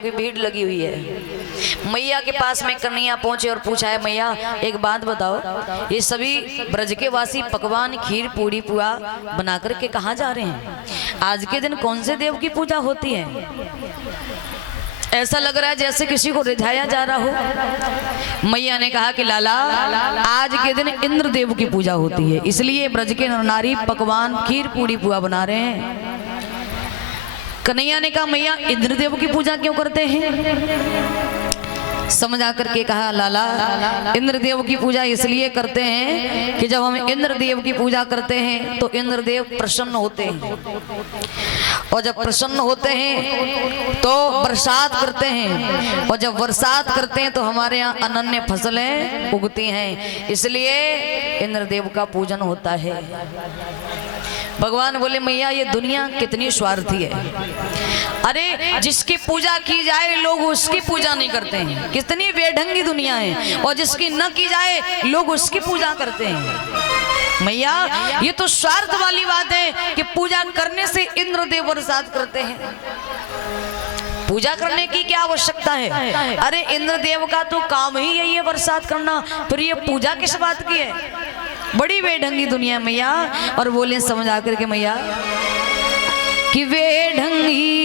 की भीड़ लगी हुई है। मैया के पास में कन्हैया पहुंचे और पूछा है, मैया एक बात बताओ, ये सभी ब्रज के वासी पकवान खीर पूड़ी पुआ बना करके कहाँ जा रहे हैं? आज के दिन कौन से देव की पूजा होती है? ऐसा लग रहा है जैसे किसी को रिझाया जा रहा हो। मैया ने कहा कि लाला, आज के दिन इंद्र देव की पूजा होती है, इसलिए ब्रज के नर नारी पकवान खीर पूड़ी पुआ बना रहे हैं। कन्हैया ने कहा, मैया इंद्रदेव की पूजा क्यों करते हैं? समझा करके कहा, लाला इंद्रदेव की पूजा इसलिए करते हैं कि जब हम इंद्रदेव की पूजा करते हैं तो इंद्रदेव प्रसन्न होते हैं, और जब प्रसन्न होते हैं तो बरसात करते हैं, और जब बरसात करते हैं तो हमारे यहाँ अनन्य फसलें उगती हैं, इसलिए इंद्रदेव का पूजन होता है। भगवान बोले, मैया ये दुनिया कितनी स्वार्थी है। अरे जिसकी पूजा की जाए लोग उसकी पूजा नहीं करते हैं, कितनी बेढंगी दुनिया है, और जिसकी न की जाए लोग उसकी पूजा करते हैं। मैया ये तो स्वार्थ वाली बात है कि पूजा करने से इंद्रदेव बरसात करते हैं। पूजा करने की क्या आवश्यकता है? अरे इंद्रदेव का तो काम ही यही है बरसात करना, फिर ये पूजा किस बात की है? बड़ी बेढंगी दुनिया मैया। और बोले समझा करके मैया कि बेढंगी